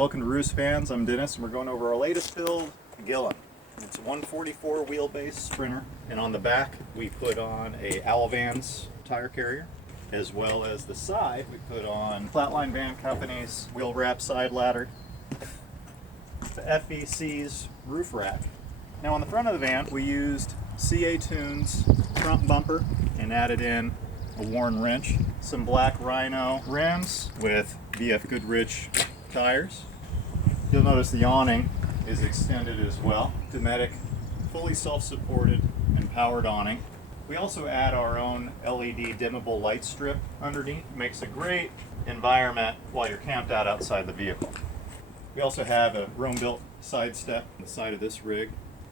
Welcome to Roost fans, I'm Dennis and we're going over our latest build, Gilham. It's a 144 wheelbase Sprinter, and on the back we put on a Vans tire carrier, as well as the side we put on Flatline Van Company's wheel wrap side ladder, the FEC's roof rack. Now on the front of the van we used CA Tunes front bumper and added in a worn wrench, some black Rhino rims with VF Goodrich tires. You'll notice the awning is extended as well. Dometic, fully self-supported and powered awning. We also add our own LED dimmable light strip underneath. Makes a great environment while you're camped out outside the vehicle. We also have a Rome-built side step on the side of this rig.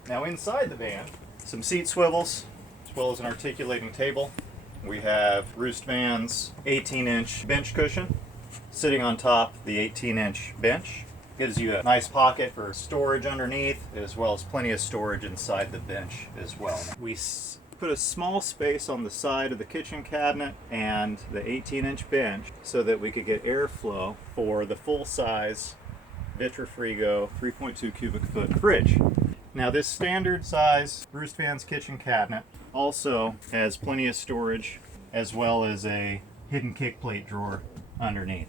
Now inside the van, some seat swivels, as well as an articulating table. We have Roost Van's 18-inch bench cushion sitting on top of the 18-inch bench. Gives you a nice pocket for storage underneath, as well as plenty of storage inside the bench as well. We put a small space on the side of the kitchen cabinet and the 18-inch bench so that we could get airflow for the full-size Vitrifrigo 3.2 cubic foot fridge. Now this standard size Roost Van's kitchen cabinet also has plenty of storage, as well as a hidden kickplate drawer underneath.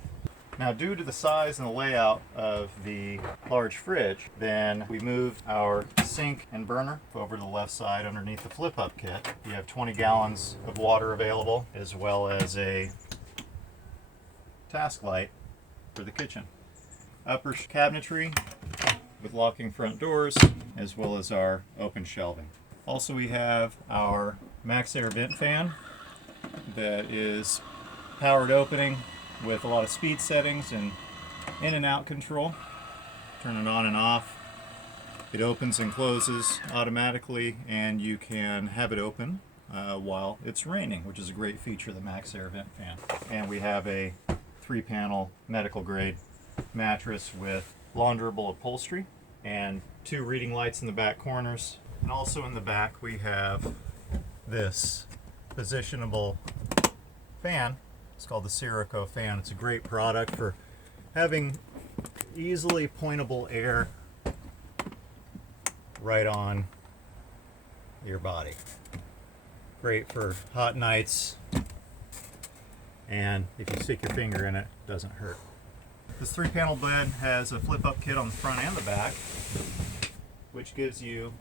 Now, due to the size and the layout of the large fridge, then we moved our sink and burner over to the left side underneath the flip-up kit. You have 20 gallons of water available, as well as a task light for the kitchen. Upper cabinetry with locking front doors, as well as our open shelving. Also, we have our MaxxAir vent fan that is powered opening with a lot of speed settings and in and out control. Turn it on and off. It opens and closes automatically, and you can have it open while it's raining, which is a great feature of the MaxxAir vent fan. And we have a 3-panel medical grade mattress with launderable upholstery and 2 reading lights in the back corners. And also in the back we have this positionable fan. It's called the Sirocco fan. It's a great product for having easily pointable air right on your body. Great for hot nights, and if you stick your finger in it, it doesn't hurt. This 3-panel bed has a flip-up kit on the front and the back, which gives you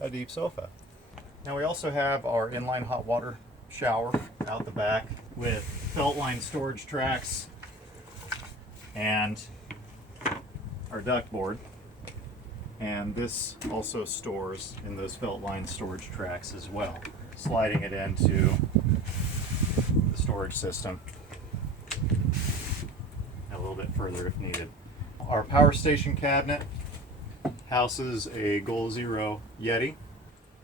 a deep sofa. Now we also have our inline hot water shower out the back with felt line storage tracks and our duct board, and this also stores in those felt line storage tracks as well, sliding it into the storage system a little bit further if needed. Our power station cabinet houses a Goal Zero Yeti.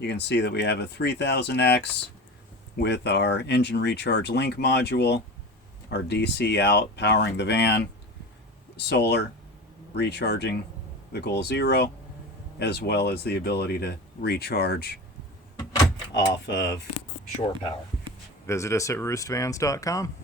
You can see that we have a 3000X with our engine recharge link module, our DC out powering the van, solar recharging the Goal Zero, as well as the ability to recharge off of shore power. Visit us at roostvans.com.